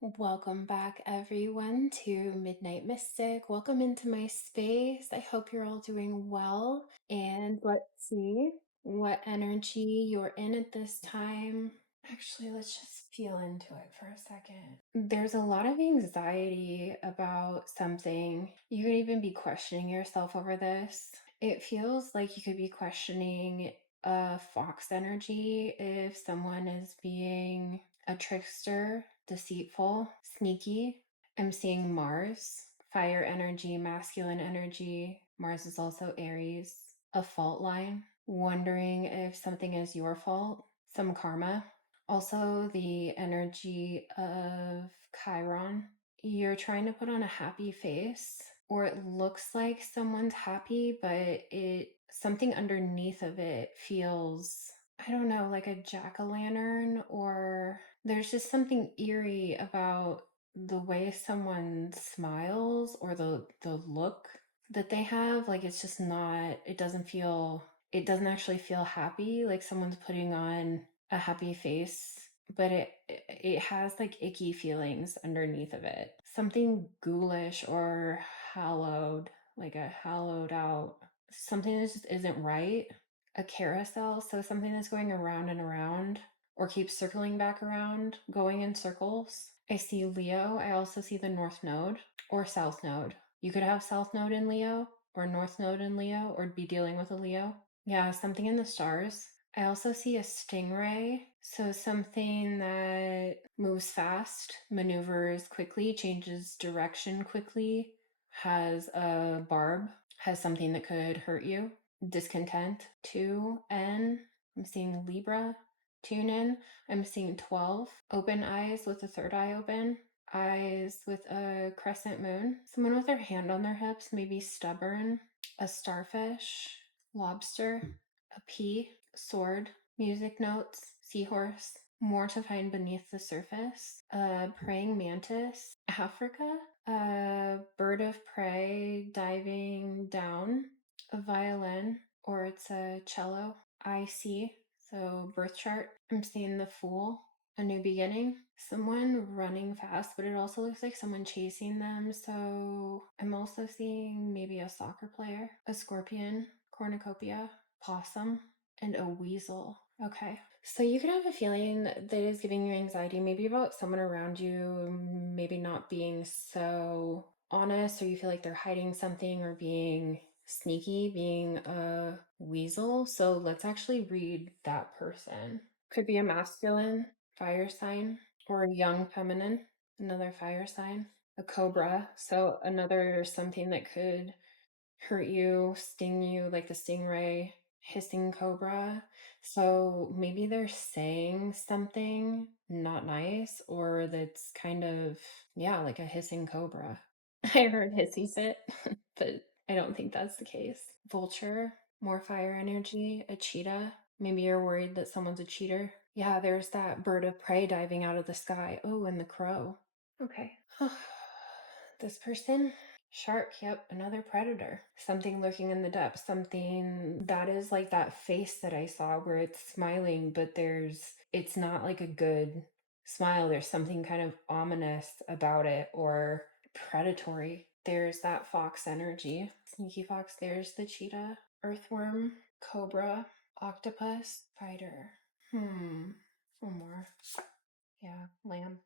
Welcome back, everyone, to Midnight Mystic. Welcome into my space. I hope you're all doing well. And let's see what energy you're in at this time. Actually, let's just feel into it for a second. There's a lot of anxiety about something. You could even be questioning yourself over this. It feels like you could be questioning a fox energy if someone is being a trickster, deceitful, sneaky. I'm seeing Mars, fire energy, masculine energy. Mars is also Aries, a fault line, wondering if something is your fault, some karma. Also, the energy of Chiron. You're trying to put on a happy face, or it looks like someone's happy, but it something underneath of it feels, I don't know, like a jack-o'-lantern, or there's just something eerie about the way someone smiles or the look that they have. Like it's just not, it doesn't actually feel happy, like someone's putting on a happy face, but it has like icky feelings underneath of it. Something ghoulish or hallowed, like a hallowed out, something that just isn't right. A carousel, so something that's going around and around or keeps circling back around, going in circles. I see Leo. I also see the North Node or South Node. You could have South Node in Leo or North Node in Leo or be dealing with a Leo. Yeah, something in the stars. I also see a stingray, so something that moves fast, maneuvers quickly, changes direction quickly, has a barb, has something that could hurt you. Discontent, 2N. I'm seeing Libra, tune in. I'm seeing 12, open eyes with the third eye open, eyes with a crescent moon. Someone with their hand on their hips, maybe stubborn, a starfish, lobster, a pea, sword, music notes, seahorse, more to find beneath the surface, a praying mantis, Africa, a bird of prey diving down, a violin, or it's a cello, IC, so birth chart. I'm seeing the Fool, a new beginning, someone running fast, but it also looks like someone chasing them. So I'm also seeing maybe a soccer player, a scorpion, cornucopia, possum, and a weasel. Okay. So you could have a feeling that is giving you anxiety, maybe about someone around you, maybe not being so honest, or you feel like they're hiding something or being sneaky, being a weasel. So let's actually read that person. Could be a masculine fire sign or a young feminine, another fire sign, a cobra. So another something that could hurt you, sting you, like the stingray, hissing cobra. So maybe they're saying something not nice, or that's kind of, yeah, like a hissing cobra. I heard hissy fit, but I don't think that's the case. Vulture, more fire energy, a cheetah. Maybe you're worried that someone's a cheater. Yeah, there's that bird of prey diving out of the sky. Oh, and the crow. Okay. This person, shark, yep, another predator. Something lurking in the depths, something that is like that face that I saw where it's smiling, but it's not like a good smile. There's something kind of ominous about it or predatory. There's that fox energy, sneaky fox. There's the cheetah, earthworm, cobra, octopus, spider. One more. Yeah, lamb.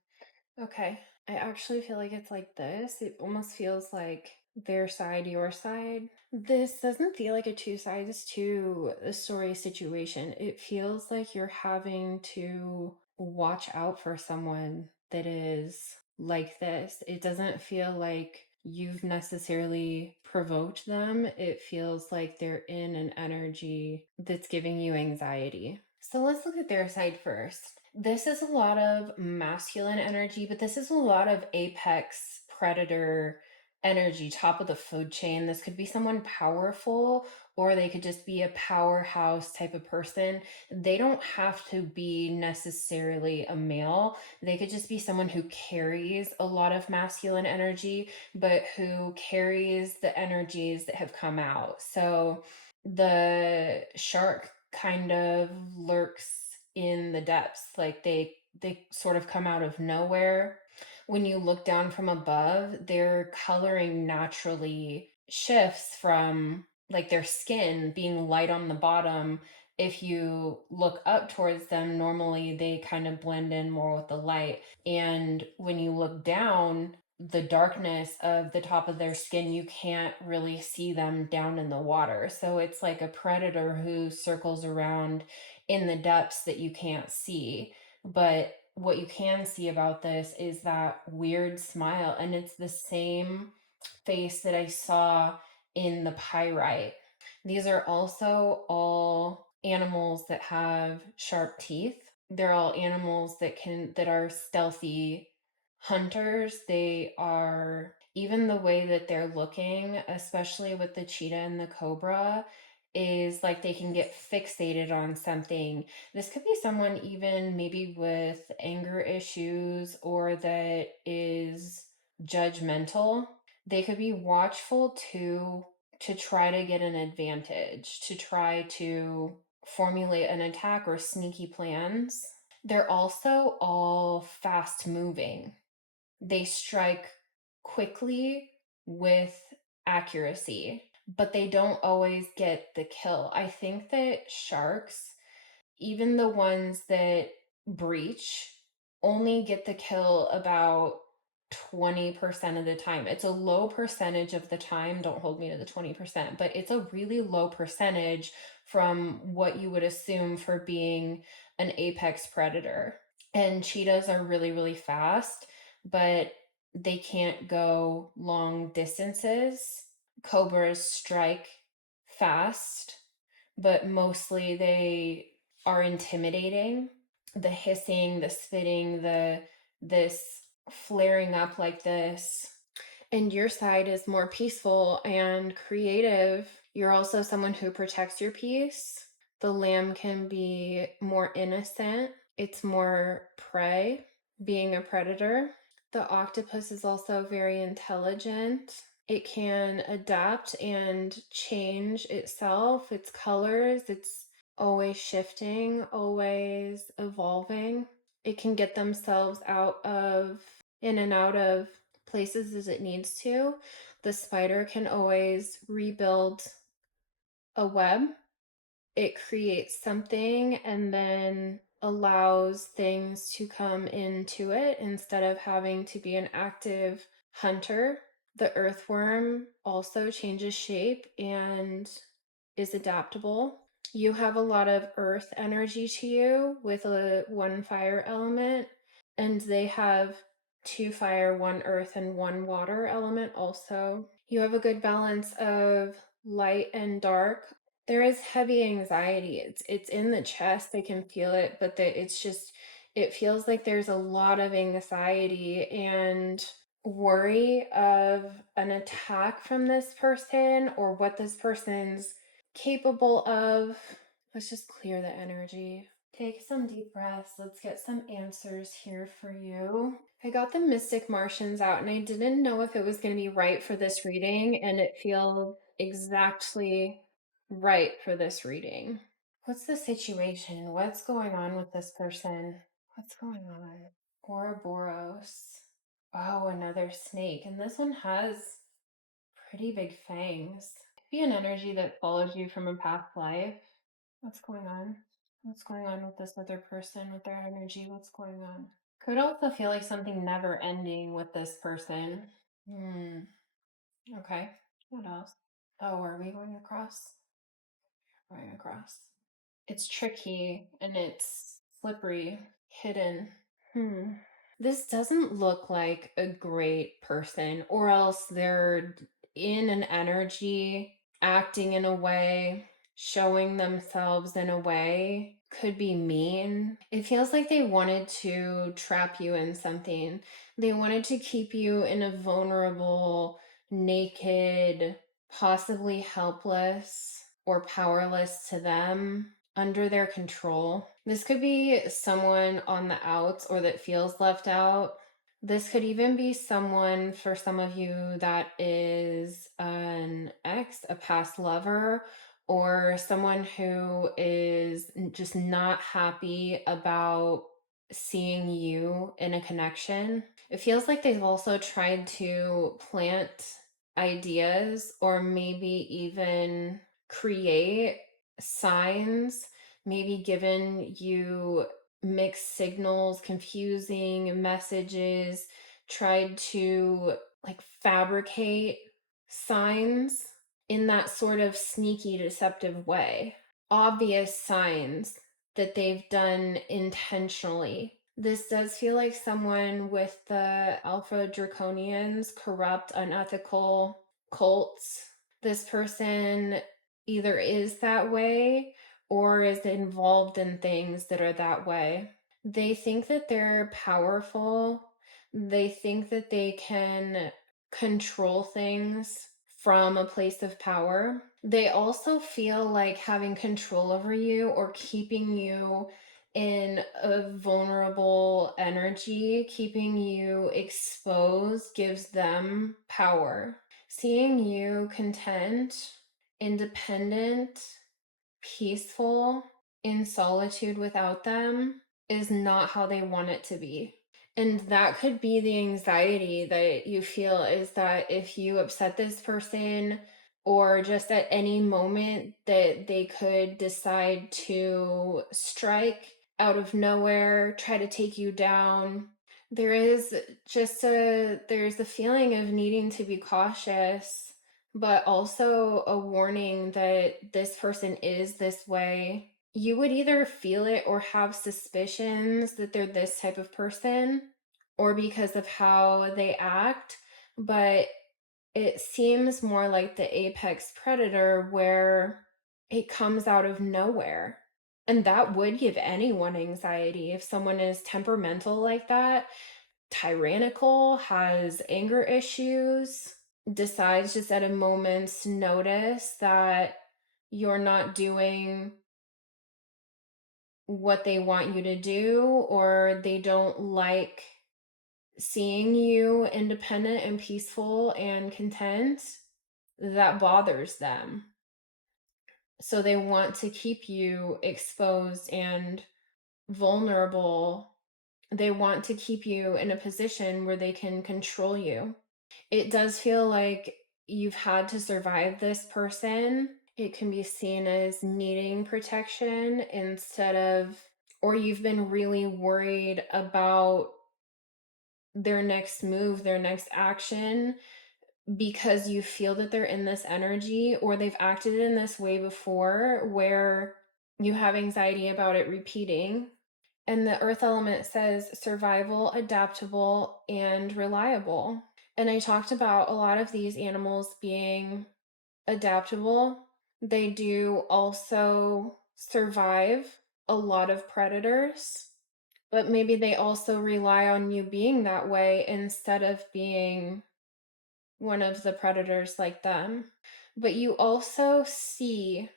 Okay. I actually feel like it's like this. It almost feels like their side, your side. This doesn't feel like a two sides to a story situation. It feels like you're having to watch out for someone that is like this. It doesn't feel like you've necessarily provoked them. It feels like they're in an energy that's giving you anxiety. So let's look at their side first. This is a lot of masculine energy, but this is a lot of apex predator energy, top of the food chain. This could be someone powerful, or they could just be a powerhouse type of person. They don't have to be necessarily a male. They could just be someone who carries a lot of masculine energy, but who carries the energies that have come out. So the shark kind of lurks in the depths, like they they sort of come out of nowhere. When you look down from above, their coloring naturally shifts from like their skin being light on the bottom. If you look up towards them, normally they kind of blend in more with the light. And when you look down, the darkness of the top of their skin, you can't really see them down in the water. So it's like a predator who circles around in the depths that you can't see. But what you can see about this is that weird smile, and it's the same face that I saw in the pyrite. These are also all animals that have sharp teeth. They're all animals that are stealthy hunters. They are, even the way that they're looking, especially with the cheetah and the cobra, is like they can get fixated on something. This could be someone even maybe with anger issues or that is judgmental. They could be watchful to try to get an advantage, to try to formulate an attack or sneaky plans. They're also all fast moving. They strike quickly with accuracy, but they don't always get the kill. I think that sharks, even the ones that breach, only get the kill about 20% of the time. It's a low percentage of the time. Don't hold me to the 20%, but it's a really low percentage from what you would assume for being an apex predator. And cheetahs are really, really fast, but they can't go long distances. Cobras strike fast, but mostly they are intimidating. The hissing, the spitting, this flaring up like this. And your side is more peaceful and creative. You're also someone who protects your peace. The lamb can be more innocent. It's more prey, being a predator. The octopus is also very intelligent. It can adapt and change itself, its colors. It's always shifting, always evolving. It can get themselves in and out of places as it needs to. The spider can always rebuild a web. It creates something and then allows things to come into it instead of having to be an active hunter. The earthworm also changes shape and is adaptable. You have a lot of earth energy to you with one fire element, and they have two fire, one earth, and one water element also. You have a good balance of light and dark. There is heavy anxiety. It's in the chest. They can feel it, but it feels like there's a lot of anxiety and worry of an attack from this person or what this person's capable of. Let's just clear the energy. Take some deep breaths. Let's get some answers here for you. I got the Mystic Martians out and I didn't know if it was going to be right for this reading, and it feels exactly right for this reading. What's the situation? What's going on with this person? What's going on? Ouroboros. Oh, another snake. And this one has pretty big fangs. Could be an energy that follows you from a past life. What's going on? What's going on with this other person, with their energy? What's going on? Could also feel like something never ending with this person. Okay. What else? Oh, are we going across? Going across. It's tricky and it's slippery, hidden. This doesn't look like a great person, or else they're in an energy, acting in a way, showing themselves in a way, could be mean. It feels like they wanted to trap you in something. They wanted to keep you in a vulnerable, naked, possibly helpless or powerless to them, under their control. This could be someone on the outs or that feels left out. This could even be someone, for some of you, that is an ex, a past lover, or someone who is just not happy about seeing you in a connection. It feels like they've also tried to plant ideas or maybe even create signs, maybe given you mixed signals, confusing messages, tried to like fabricate signs in that sort of sneaky, deceptive way. Obvious signs that they've done intentionally. This does feel like someone with the Alpha Draconians, corrupt, unethical cults. This person either is that way or is involved in things that are that way. They think that they're powerful. They think that they can control things from a place of power. They also feel like having control over you or keeping you in a vulnerable energy, keeping you exposed, gives them power. Seeing you content, independent, peaceful, in solitude without them is not how they want it to be. And that could be the anxiety that you feel, is that if you upset this person or just at any moment that they could decide to strike out of nowhere, try to take you down. There's a feeling of needing to be cautious, but also a warning that this person is this way. You would either feel it or have suspicions that they're this type of person, or because of how they act, but it seems more like the apex predator where it comes out of nowhere. And that would give anyone anxiety if someone is temperamental like that, tyrannical, has anger issues, decides just at a moment's notice that you're not doing what they want you to do, or they don't like seeing you independent and peaceful and content. That bothers them. So they want to keep you exposed and vulnerable. They want to keep you in a position where they can control you. It does feel like you've had to survive this person. It can be seen as needing protection instead of, or you've been really worried about their next move, their next action, because you feel that they're in this energy or they've acted in this way before where you have anxiety about it repeating. And the earth element says survival, adaptable, and reliable. And I talked about a lot of these animals being adaptable. They do also survive a lot of predators, but maybe they also rely on you being that way instead of being one of the predators like them. But you also see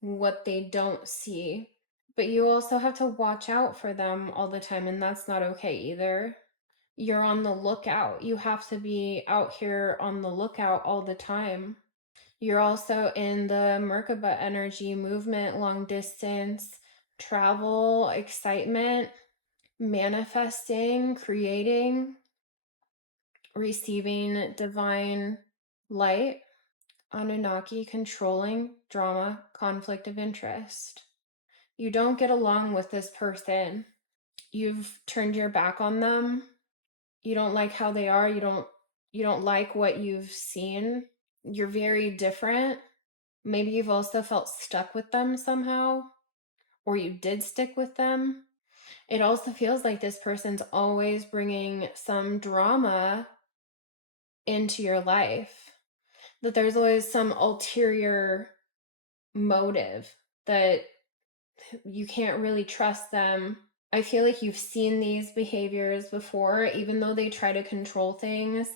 what they don't see. But you also have to watch out for them all the time, and that's not okay either. You're on the lookout. You have to be out here on the lookout all the time. You're also in the Merkaba energy, movement, long distance, travel, excitement, manifesting, creating, receiving divine light, Anunnaki, controlling, drama, conflict of interest. You don't get along with this person. You've turned your back on them. You don't like how they are. You don't like what you've seen. You're very different. Maybe you've also felt stuck with them somehow, or you did stick with them. It also feels like this person's always bringing some drama into your life, that there's always some ulterior motive, that you can't really trust them. I feel like you've seen these behaviors before, even though they try to control things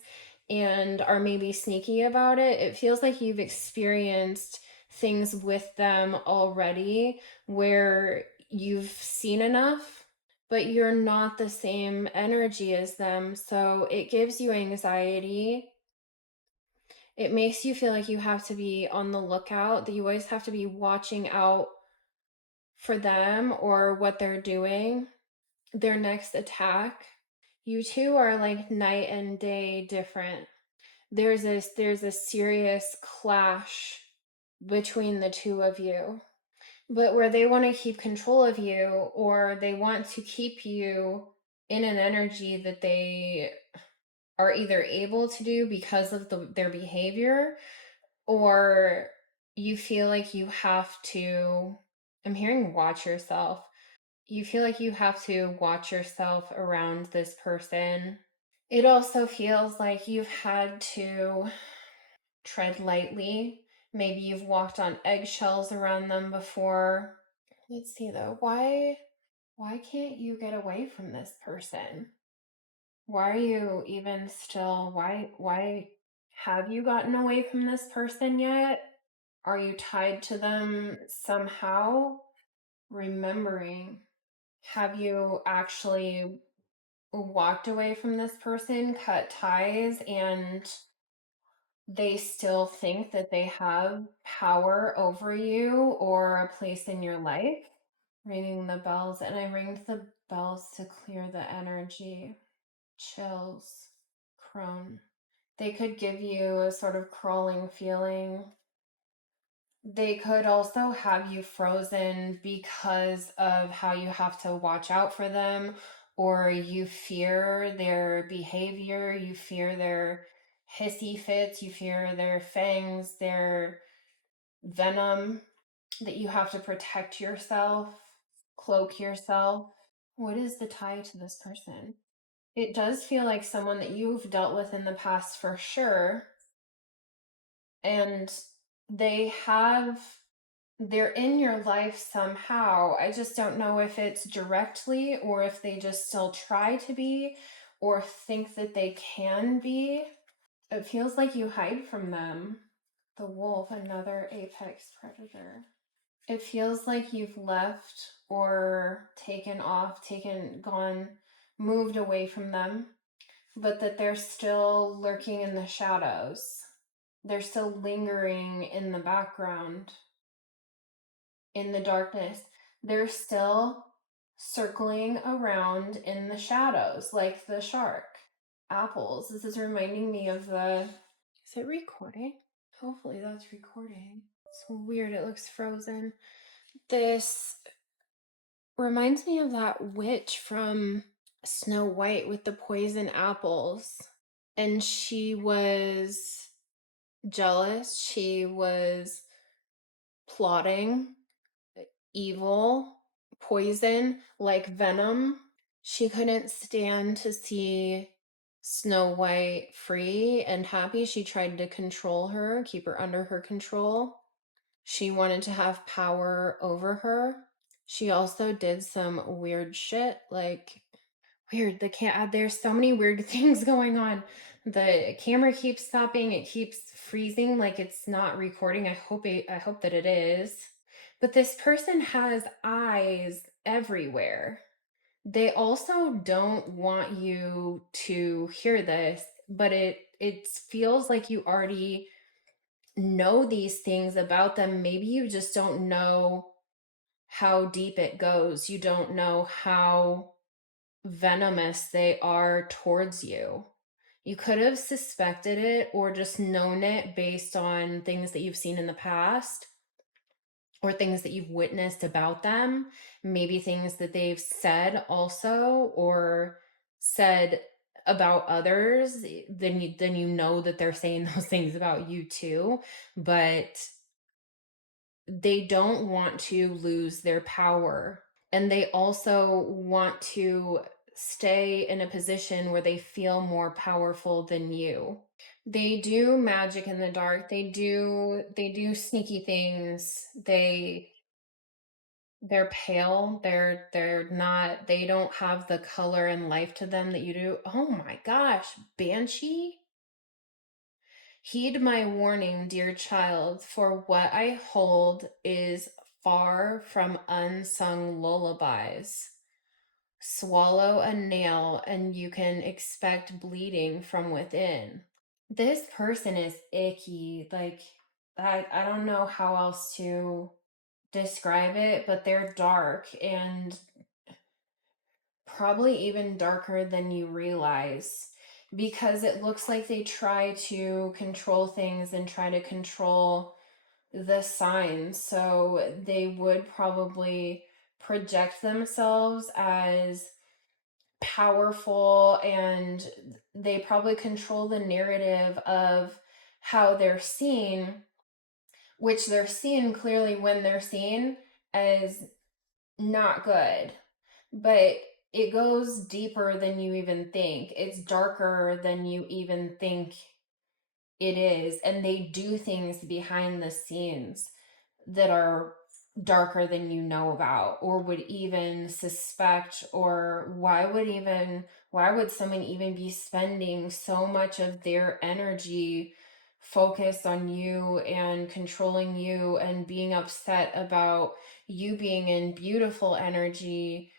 and are maybe sneaky about it. It feels like you've experienced things with them already where you've seen enough, but you're not the same energy as them. So it gives you anxiety. It makes you feel like you have to be on the lookout, that you always have to be watching out for them or what they're doing. their next attack, you two are like night and day different. There's a serious clash between the two of you. But where they want to keep control of you, or they want to keep you in an energy that they are either able to do because of their behavior, or you feel like you have to, I'm hearing watch yourself. You feel like you have to watch yourself around this person. It also feels like you've had to tread lightly. Maybe you've walked on eggshells around them before. Let's see though. Why can't you get away from this person? Why are you even still why have you gotten away from this person yet? Are you tied to them somehow? Remembering, have you actually walked away from this person, cut ties, and they still think that they have power over you or a place in your life? Ringing the bells, and I ringed the bells to clear the energy. Chills, crone. They could give you a sort of crawling feeling. They could also have you frozen because of how you have to watch out for them, or you fear their behavior, you fear their hissy fits, you fear their fangs, their venom, that you have to protect yourself, cloak yourself. What is the tie to this person? It does feel like someone that you've dealt with in the past for sure. And they have, they're in your life somehow. I just don't know if it's directly or if they just still try to be or think that they can be. It feels like you hide from them. The wolf, another apex predator. It feels like you've left or taken off, gone, moved away from them, but that they're still lurking in the shadows. They're still lingering in the background, in the darkness. They're still circling around in the shadows, like the shark. Apples. This is reminding me of the. Is it recording? Hopefully that's recording. It's weird, it looks frozen. This reminds me of that witch from Snow White with the poison apples. And she was jealous. She was plotting evil, poison, like venom. She couldn't stand to see Snow White free and happy. She tried to control her, keep her under her control. She wanted to have power over her. She also did some weird shit, like weird. There's so many weird things going on. The camera keeps stopping. It keeps freezing, like it's not recording. I hope that it is. But this person has eyes everywhere. They also don't want you to hear this, but it feels like you already know these things about them. Maybe you just don't know how deep it goes. You don't know how venomous they are towards you. You could have suspected it or just known it based on things that you've seen in the past or things that you've witnessed about them, maybe things that they've said also or said about others. Then you know that they're saying those things about you too. But they don't want to lose their power. And they also want to stay in a position where they feel more powerful than you. They do magic in the dark. They do sneaky things. They're pale. They're not, they don't have the color and life to them that you do. Oh my gosh, Banshee? Heed my warning, dear child, for what I hold is far from unsung lullabies. Swallow a nail and you can expect bleeding from within. This person is icky. Like, I don't know how else to describe it, but they're dark and probably even darker than you realize, because it looks like they try to control things and try to control the signs. So they would probably project themselves as powerful, and they probably control the narrative of how they're seen, which they're seen clearly when they're seen as not good. But it goes deeper than you even think. It's darker than you even think it is. And they do things behind the scenes that are darker than you know about or would even suspect. Or why would someone even be spending so much of their energy focused on you and controlling you and being upset about you being in beautiful energy,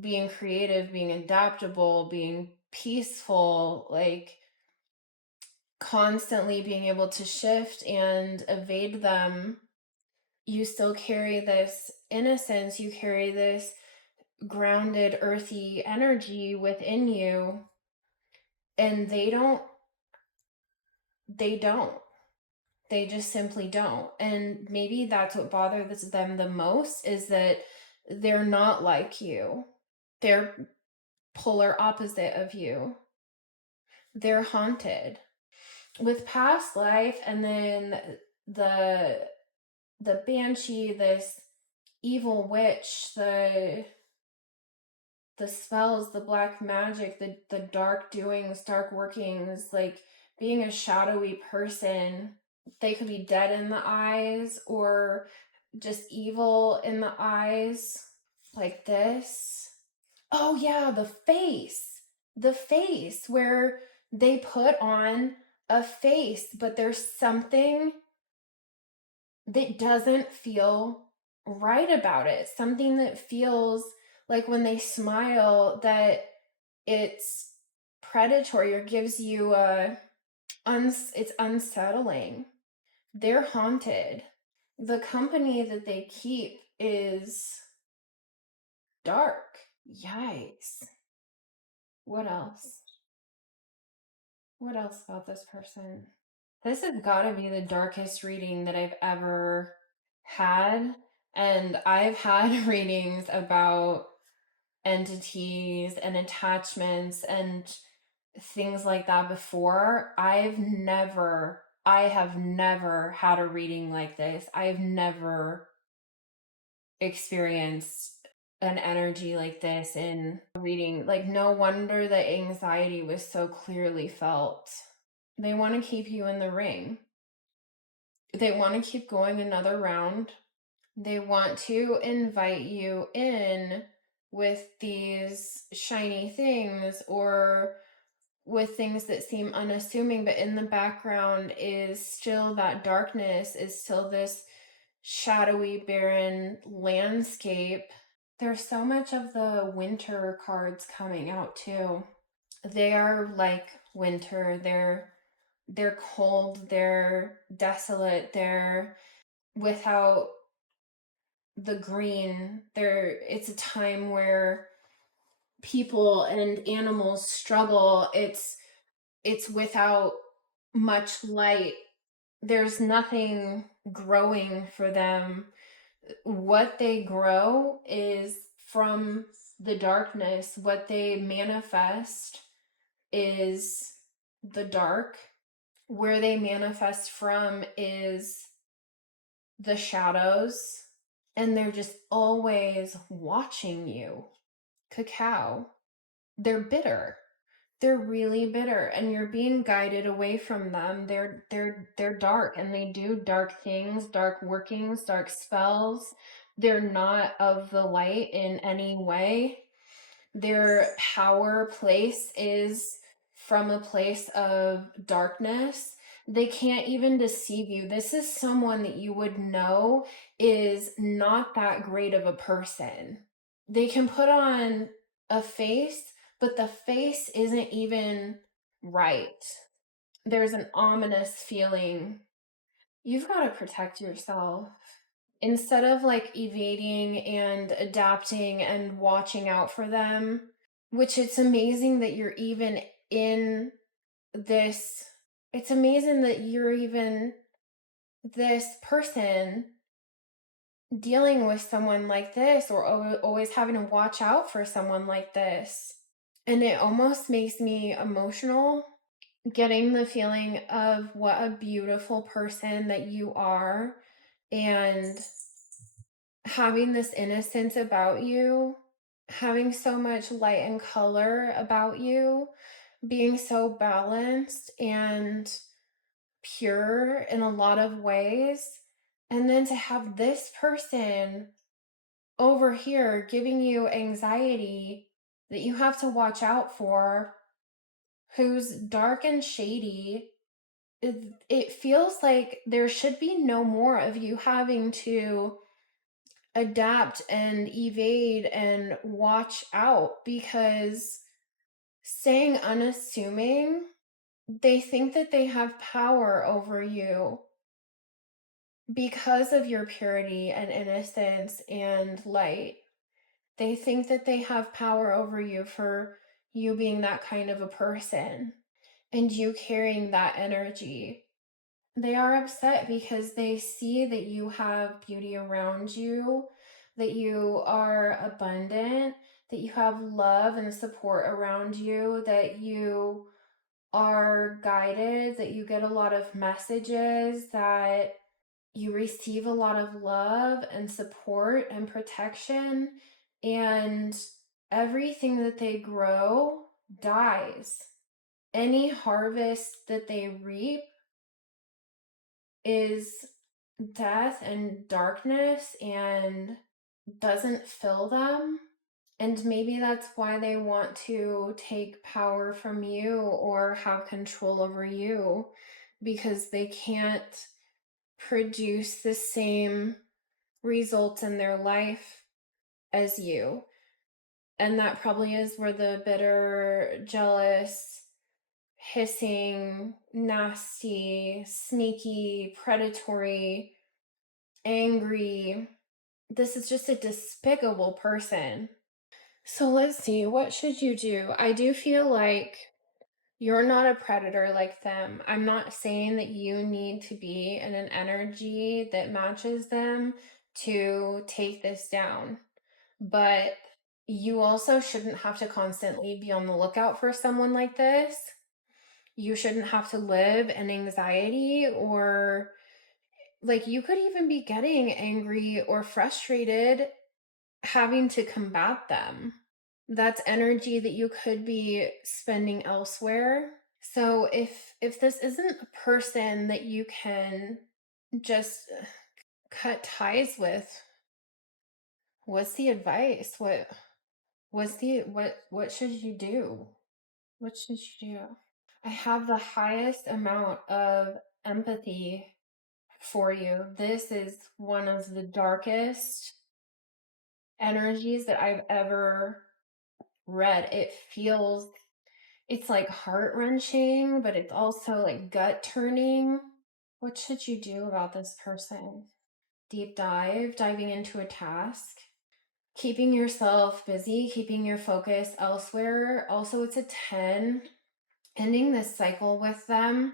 being creative, being adaptable, being peaceful, like constantly being able to shift and evade them. You still carry this innocence, you carry this grounded, earthy energy within you, and they don't. They just simply don't. And maybe that's what bothers them the most, is that they're not like you. They're polar opposite of you. They're haunted with past life, and then the the banshee, this evil witch, the spells, the black magic, the dark doings, dark workings, like being a shadowy person. They could be dead in the eyes or just evil in the eyes, like this. Oh yeah, the face. The face where they put on a face, but there's something that doesn't feel right about it. Something that feels like when they smile that it's predatory or gives you it's unsettling. They're haunted. The company that they keep is dark. Yikes. What else? What else about this person? This has got to be the darkest reading that I've ever had. And I've had readings about entities and attachments and things like that before. I have never had a reading like this. I've never experienced an energy like this in a reading. Like, no wonder the anxiety was so clearly felt. They want to keep you in the ring. They want to keep going another round. They want to invite you in with these shiny things or with things that seem unassuming, but in the background is still that darkness, is still this shadowy, barren landscape. There's so much of the winter cards coming out too. They are like winter. They're cold, they're desolate, they're without the green. It's a time where people and animals struggle. It's without much light. There's nothing growing for them. What they grow is from the darkness. What they manifest is the dark. Where they manifest from is the shadows, and they're just always watching you. Cacao. They're bitter. They're really bitter, and you're being guided away from them. They're dark, and they do dark things, dark workings, dark spells. They're not of the light in any way. Their power place is from a place of darkness. They can't even deceive you. This is someone that you would know is not that great of a person. They can put on a face, but the face isn't even right. There's an ominous feeling. You've got to protect yourself. Instead of like evading and adapting and watching out for them, which it's amazing that you're even in this. It's amazing that you're even this person dealing with someone like this, or always having to watch out for someone like this. And it almost makes me emotional, getting the feeling of what a beautiful person that you are, and having this innocence about you, having so much light and color about you, being so balanced and pure in a lot of ways. And then to have this person over here giving you anxiety that you have to watch out for, who's dark and shady. It feels like there should be no more of you having to adapt and evade and watch out, because staying unassuming, they think that they have power over you because of your purity and innocence and light. They think that they have power over you for you being that kind of a person and you carrying that energy. They are upset because they see that you have beauty around you, that you are abundant, that you have love and support around you, that you are guided, that you get a lot of messages, that you receive a lot of love and support and protection, and everything that they grow dies. Any harvest that they reap is death and darkness and doesn't fill them. And maybe that's why they want to take power from you or have control over you, because they can't produce the same results in their life as you. And that probably is where the bitter, jealous, hissing, nasty, sneaky, predatory, angry, this is just a despicable person. So let's see, what should you do? I do feel like you're not a predator like them. I'm not saying that you need to be in an energy that matches them to take this down, but you also shouldn't have to constantly be on the lookout for someone like this. You shouldn't have to live in anxiety, or like you could even be getting angry or frustrated having to combat them. That's energy that you could be spending elsewhere. So if this isn't a person that you can just cut ties with, what's the advice? What should you do? What should you do? I have the highest amount of empathy for you. This is one of the darkest energies that I've ever read. It's like heart-wrenching, but it's also like gut-turning. What should you do about this person? Deep dive, diving into a task, keeping yourself busy, keeping your focus elsewhere. Also, it's a 10. Ending this cycle with them.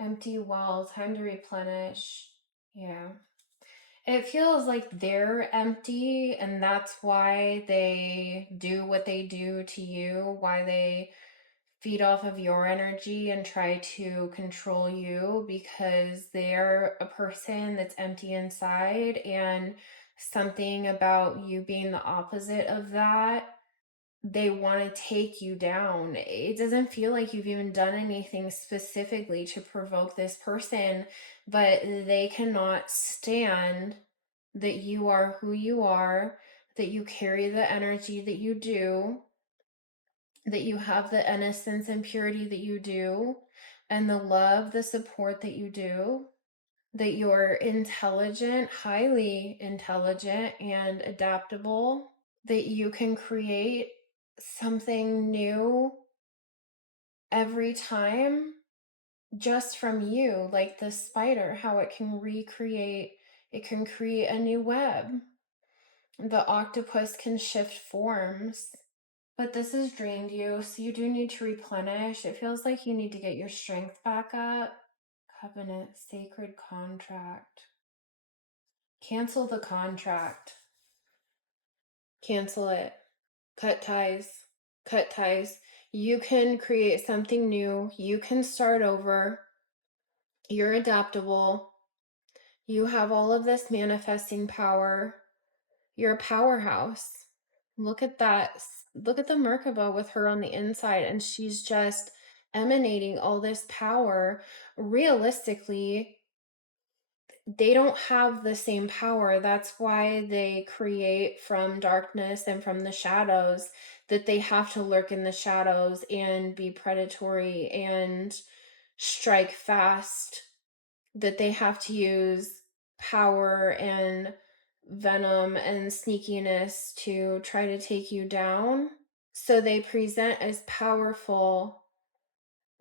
Empty well, time to replenish. Yeah. It feels like they're empty, and that's why they do what they do to you, why they feed off of your energy and try to control you, because they're a person that's empty inside, and something about you being the opposite of that, they want to take you down. It doesn't feel like you've even done anything specifically to provoke this person, but they cannot stand that you are who you are, that you carry the energy that you do, that you have the innocence and purity that you do, and the love, the support that you do, that you're intelligent, highly intelligent, and adaptable, that you can create something new every time just from you, like the spider, how it can recreate, it can create a new web. The octopus can shift forms. But this has drained you, so you do need to replenish. It feels like you need to get your strength back up. Covenant, sacred contract. Cancel the contract. Cancel it. Cut ties. Cut ties. You can create something new. You can start over. You're adaptable. You have all of this manifesting power. You're a powerhouse. Look at that. Look at the Merkaba with her on the inside, and she's just emanating all this power. Realistically, they don't have the same power. That's why they create from darkness and from the shadows, that they have to lurk in the shadows and be predatory and strike fast, that they have to use power and venom and sneakiness to try to take you down. So they present as powerful,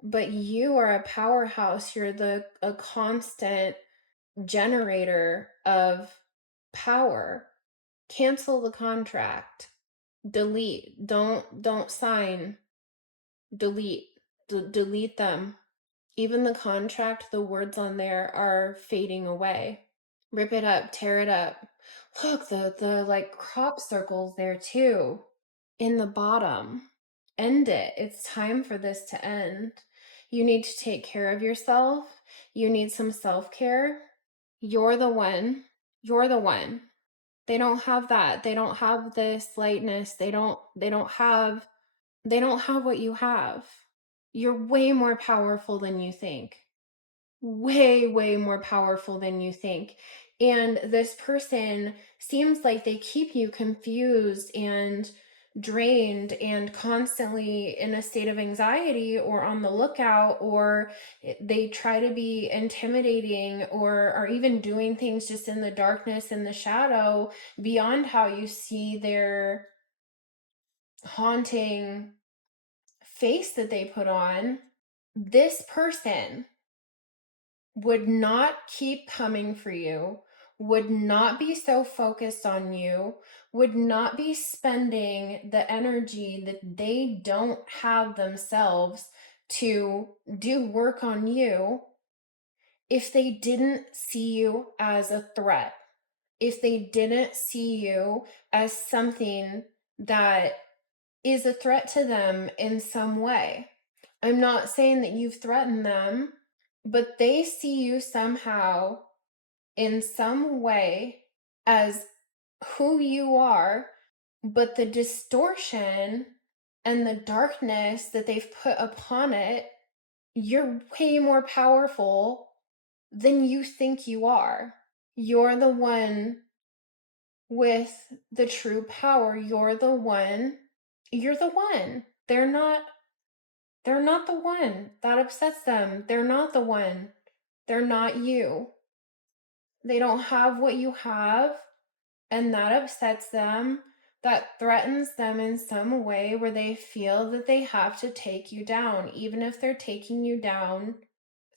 but you are a powerhouse. You're a constant generator of power. Cancel the contract. Delete. Don't sign. Delete. Delete them. Even the contract, the words on there are fading away. Rip it up, tear it up. Look, the like crop circles there too. In the bottom. End it. It's time for this to end. You need to take care of yourself. You need some self-care. You're the one. You're the one. They don't have that. They don't have this lightness. They don't have what you have. You're way more powerful than you think. Way, way more powerful than you think. And this person seems like they keep you confused and drained and constantly in a state of anxiety or on the lookout, or they try to be intimidating or are even doing things just in the darkness and the shadow beyond how you see their haunting face that they put on. This person would not keep coming for you, would not be so focused on you, would not be spending the energy that they don't have themselves to do work on you if they didn't see you as a threat, if they didn't see you as something that is a threat to them in some way. I'm not saying that you've threatened them, but they see you somehow in some way as who you are, but the distortion and the darkness that they've put upon it, you're way more powerful than you think you are. You're the one with the true power. You're the one. You're the one. They're not the one. That upsets them. They're not the one. They're not you. They don't have what you have, and that upsets them. That threatens them in some way where they feel that they have to take you down, even if they're taking you down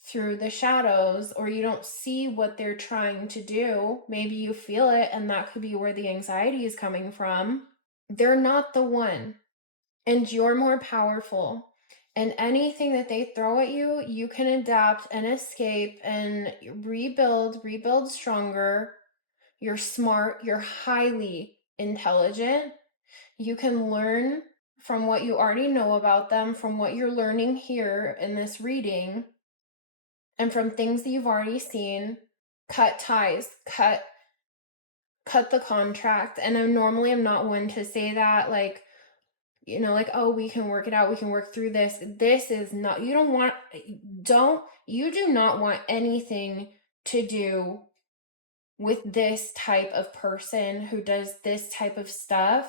through the shadows or you don't see what they're trying to do. Maybe you feel it, and that could be where the anxiety is coming from. They're not the one. And you're more powerful. And anything that they throw at you, you can adapt and escape and rebuild stronger. You're smart, you're highly intelligent. You can learn from what you already know about them, from what you're learning here in this reading, and from things that you've already seen. Cut ties, cut the contract. And I normally am not one to say that, like, like, oh, we can work it out, we can work through this. This is not, you do not want anything to do with this type of person who does this type of stuff,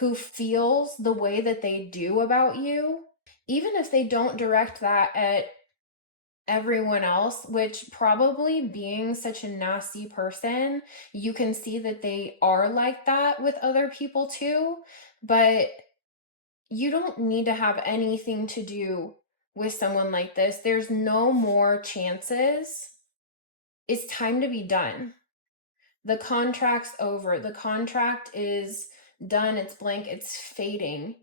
who feels the way that they do about you, even if they don't direct that at everyone else, which probably being such a nasty person, you can see that they are like that with other people too. But you don't need to have anything to do with someone like this. There's no more chances. It's time to be done. The contract's over. The contract is done. It's blank. It's fading.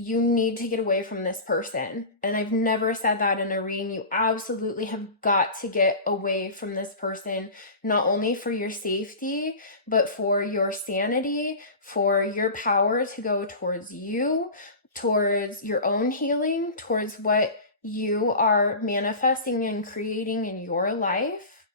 you need to get away from this person. And I've never said that in a reading. You absolutely have got to get away from this person, not only for your safety, but for your sanity, for your power to go towards you, towards your own healing, towards what you are manifesting and creating in your life.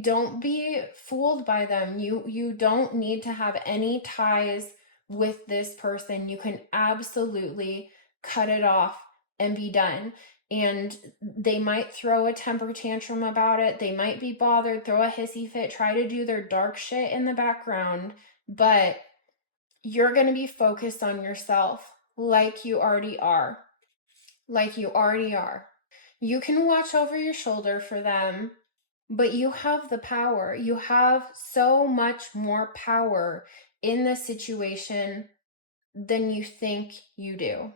Don't be fooled by them. You don't need to have any ties with this person. You can absolutely cut it off and be done. And they might throw a temper tantrum about it. They might be bothered, throw a hissy fit, try to do their dark shit in the background, but you're going to be focused on yourself like you already are. Like you already are. You can watch over your shoulder for them, but you have the power. You have so much more power in the situation than you think you do.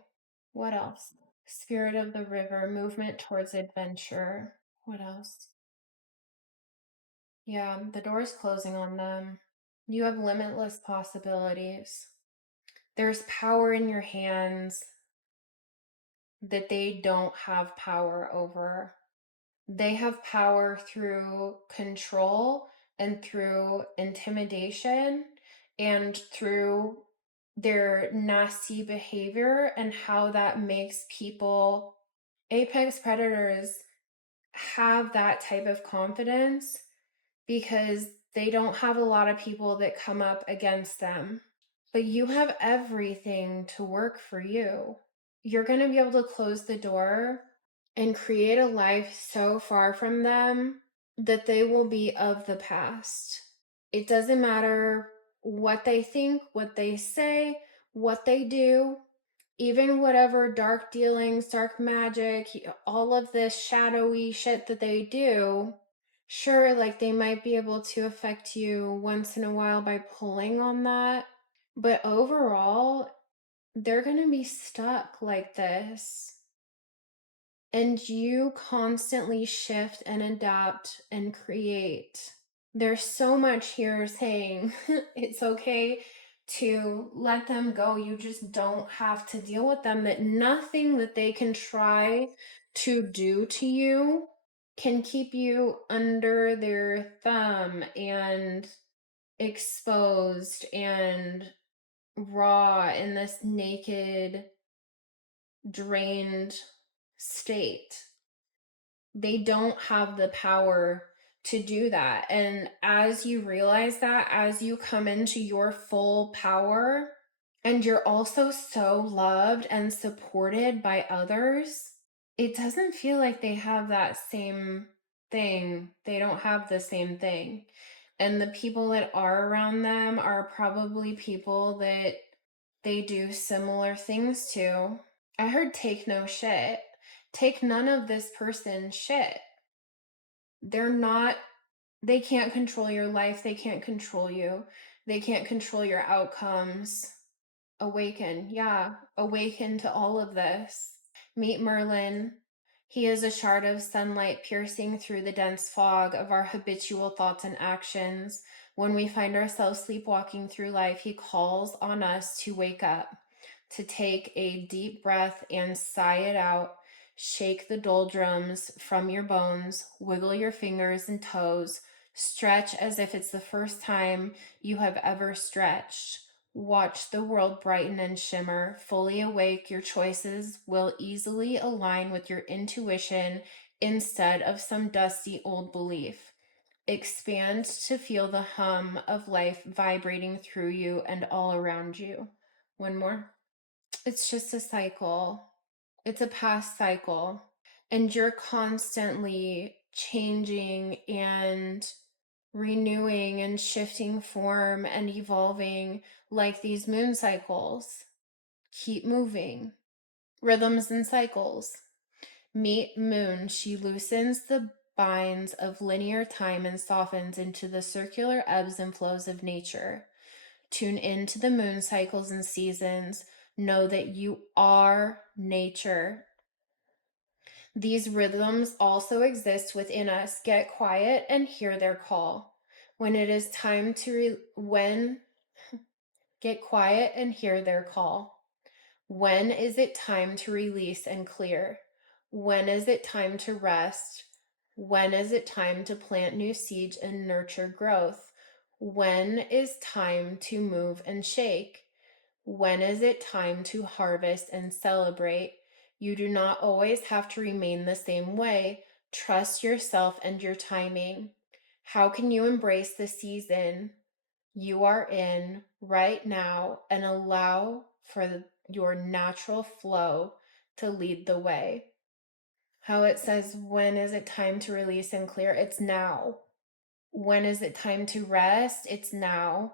What else? Spirit of the river, movement towards adventure. What else? Yeah, the door's closing on them. You have limitless possibilities. There's power in your hands that they don't have power over. They have power through control and through intimidation and through their nasty behavior and how that makes people, apex predators, have that type of confidence because they don't have a lot of people that come up against them. But you have everything to work for you. You're going to be able to close the door and create a life so far from them that they will be of the past. It doesn't matter what they think, what they say, what they do, even whatever dark dealings, dark magic, all of this shadowy shit that they do. Sure, like they might be able to affect you once in a while by pulling on that, but overall, they're going to be stuck like this. And you constantly shift and adapt and create. There's so much here saying it's okay to let them go. You just don't have to deal with them. That nothing that they can try to do to you can keep you under their thumb and exposed and raw in this naked, drained state. They don't have the power to do that. And as you realize that, as you come into your full power, and you're also so loved and supported by others, it doesn't feel like they have that same thing. They don't have the same thing. And the people that are around them are probably people that they do similar things to. I heard take no shit. Take none of this person's shit. They're not, they can't control your life. They can't control you. They can't control your outcomes. Awaken. Yeah, awaken to all of this. Meet Merlin. He is a shard of sunlight piercing through the dense fog of our habitual thoughts and actions. When we find ourselves sleepwalking through life, he calls on us to wake up, to take a deep breath and sigh it out. Shake the doldrums from your bones, wiggle your fingers and toes, stretch as if it's the first time you have ever stretched. Watch the world brighten and shimmer. Fully awake, your choices will easily align with your intuition instead of some dusty old belief. Expand to feel the hum of life vibrating through you and all around you. One more. It's just a cycle. It's a past cycle. And you're constantly changing and renewing and shifting form and evolving like these moon cycles. Keep moving. Rhythms and cycles. Meet Moon. She loosens the binds of linear time and softens into the circular ebbs and flows of nature. Tune into the moon cycles and seasons. Know that you are nature. These rhythms also exist within us. Get quiet and hear their call. When it is time to get quiet and hear their call. When is it time to release and clear? When is it time to rest? When is it time to plant new seeds and nurture growth? When is time to move and shake? When is it time to harvest and celebrate? You do not always have to remain the same way. Trust yourself and your timing. How can you embrace the season you are in right now and allow for your natural flow to lead the way? How it says, when is it time to release and clear? It's now. When is it time to rest? It's now.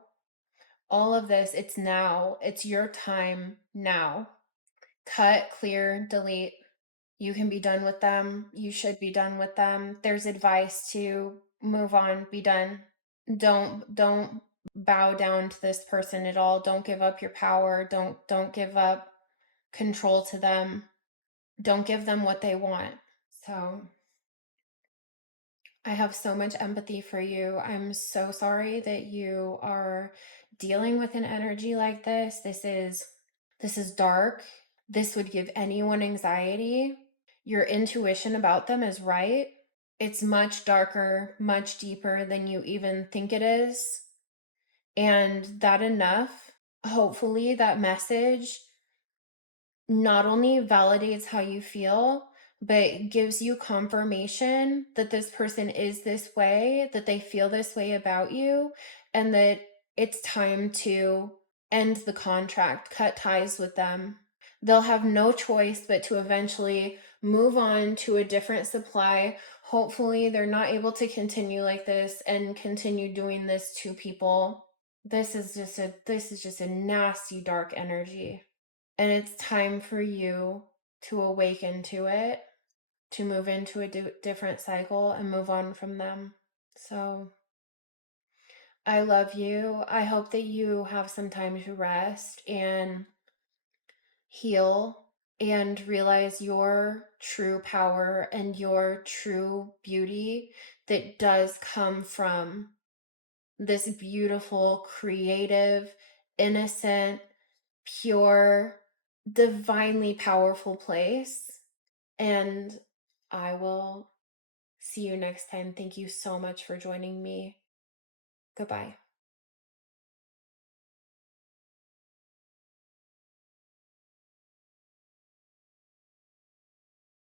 All of this, it's now. It's your time now. Cut, clear, delete. You can be done with them. You should be done with them. There's advice to move on, be done. Don't bow down to this person at all. Don't give up your power. Don't give up control to them. Don't give them what they want. So I have so much empathy for you. I'm so sorry that you are dealing with an energy like this. This is dark. This would give anyone anxiety. Your intuition about them is right. It's much darker, much deeper than you even think it is. And that enough, hopefully that message not only validates how you feel, but gives you confirmation that this person is this way, that they feel this way about you, and that it's time to end the contract, cut ties with them. They'll have no choice but to eventually move on to a different supply. Hopefully, they're not able to continue like this and continue doing this to people. This is just a nasty dark energy. And it's time for you to awaken to it, to move into a different cycle and move on from them. So I love you. I hope that you have some time to rest and heal and realize your true power and your true beauty that does come from this beautiful, creative, innocent, pure, divinely powerful place. And I will see you next time. Thank you so much for joining me. Goodbye.